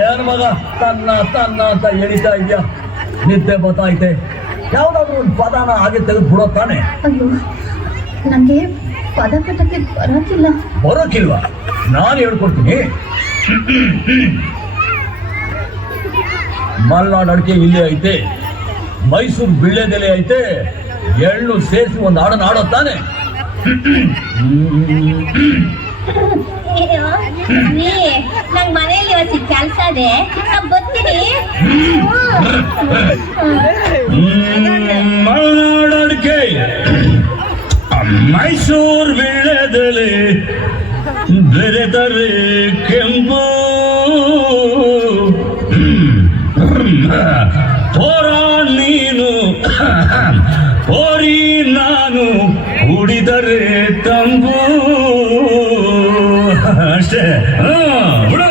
ಏನ್ ಮಗ ತನ್ನ ತನ್ನ ಅಂತ ಎಳಿತಾ ಇದ್ಯಾ? ನಿದ್ದೆ ಬತ್ತೈತೆ. ಯಾವ್ದಾದ್ರು ಒಂದು ಪದನ ಹಾಗೆ ತೆಗೆದು ಬಿಡೋ ತಾನೆ. ಅಯ್ಯೋ, ನಂಗೆ ಪದ ಕಟ್ಟಕ್ಕೆ ಬರೋಕಿಲ್ಲ. ಬರೋಕಿಲ್ವಾ? ನಾನು ಹೇಳ್ಕೊಡ್ತೀನಿ. ಮಲ್ನಾಡ್ ಅಡಿಕೆ ಇಲ್ಲೇ ಐತೆ, ಮೈಸೂರು ಬಿಳ್ಳೆದೆಲೆ ಐತೆ, ಎಳ್ಳು ಸೇರಿಸಿ ಒಂದು ಹಾಡನ್ನ ಆಡೋ ತಾನೆ. ನಂಗ್ ಮನೆಯಲ್ಲಿ ಇವತ್ತು ಕೆಲಸ ಇದೆ, ಬರ್ತೀನಿ. ಮಲ್ನಾಡ್ ಅಡಿಕೆ, ಮೈಸೂರು ಬಿಳ್ಳೆದೆಲೆ, ಬೆರೆದರೆ ಕೆಂಪು, ಹೋರ ನೀನು ಹೋರಿ ನಾನು ಕುಡಿದರೆ ತಂಬು. ಅಷ್ಟೇ. ಬಿಡು.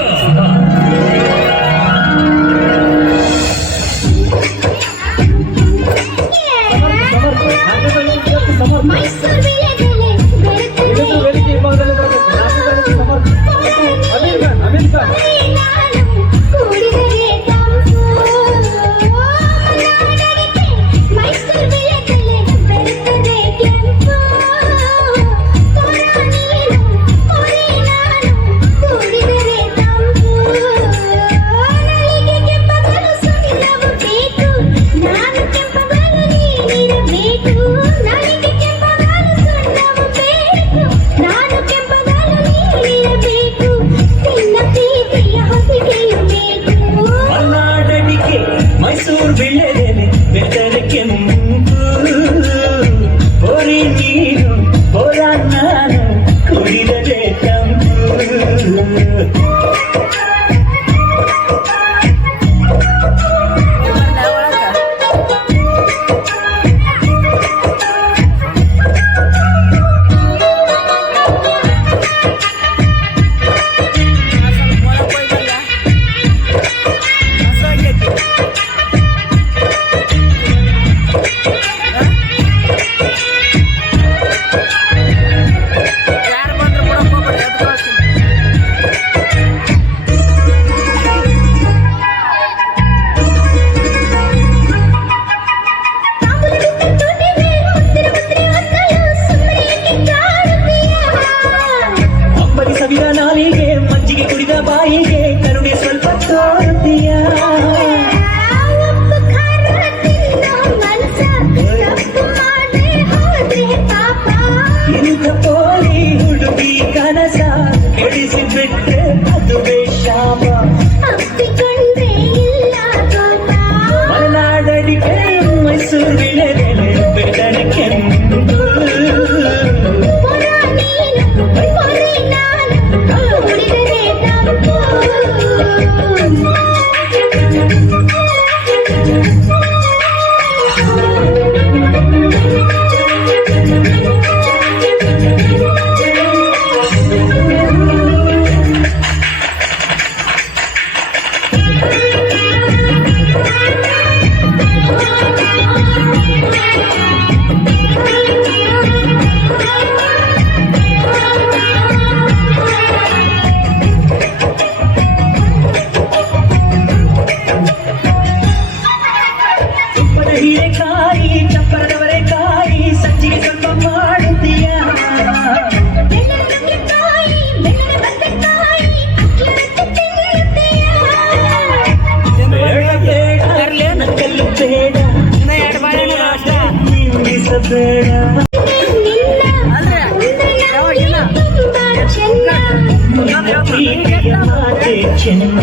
ಚೆನ್ನ